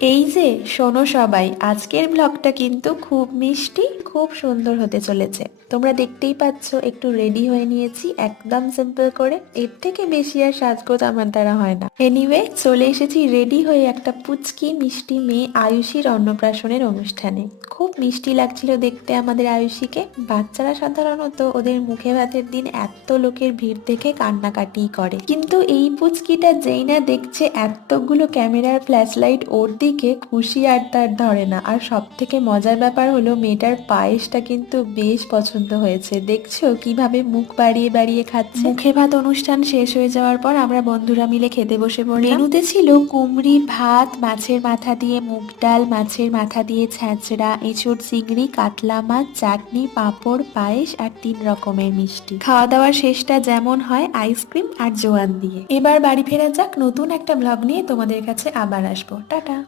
এই যে শোনো সবাই, আজকের ব্লগটা কিন্তু খুব মিষ্টি, খুব সুন্দর হতে চলেছে। তোমরা দেখতেই পাচ্ছ একটু রেডি হয়ে নিয়েছি একদম সিম্পল করে, এর থেকে বেশি আর সাজগোজ আমার দ্বারা হয় না। এনিওয়ে, চলে এসেছি রেডি হয়ে একটা পুচকি মিষ্টি মেয়ে আয়ুষীর অন্নপ্রাশনের অনুষ্ঠানে। খুব মিষ্টি লাগছিল দেখতে আমাদের আয়ুষীকে। বাচ্চারা সাধারণত ওদের মুখে ভাতের দিন এত লোকের ভিড় দেখে কান্নাকাটি করে, কিন্তু এই পুচকিটা যেই না দেখছে এতগুলো ক্যামেরার ফ্ল্যাশ লাইট ওর দিকে, খুশি আর তার ধরে না। আর সব থেকে মজার ব্যাপার হলো মেয়েটার পায়েসটা কিন্তু বেশ পছন্দ হয়েছে। দেখছো কিভাবে মুখ বাড়িয়ে বাড়িয়ে খাচ্ছে। মুখে ভাত অনুষ্ঠান শেষ হয়ে যাওয়ার পর আমরা বন্ধুরা মিলে খেতে বসে পড়লাম। মেনুতে ছিল কুমড়ি ভাত, মাছের মাথা দিয়ে মুগ ডাল, মাছের মাথা দিয়ে ছ্যাঁচড়া, এঁচোড় চিংড়ি, কাতলা মাছ, চাটনি, পাঁপড়, পায়েস আর 3 রকমের মিষ্টি। খাওয়া দাওয়ার শেষটা যেমন হয় আইসক্রিম আর জোয়ান দিয়ে। এবার বাড়ি ফেরা যাক, নতুন একটা ব্লগ নিয়ে তোমাদের কাছে আবার আসবো। টাটা।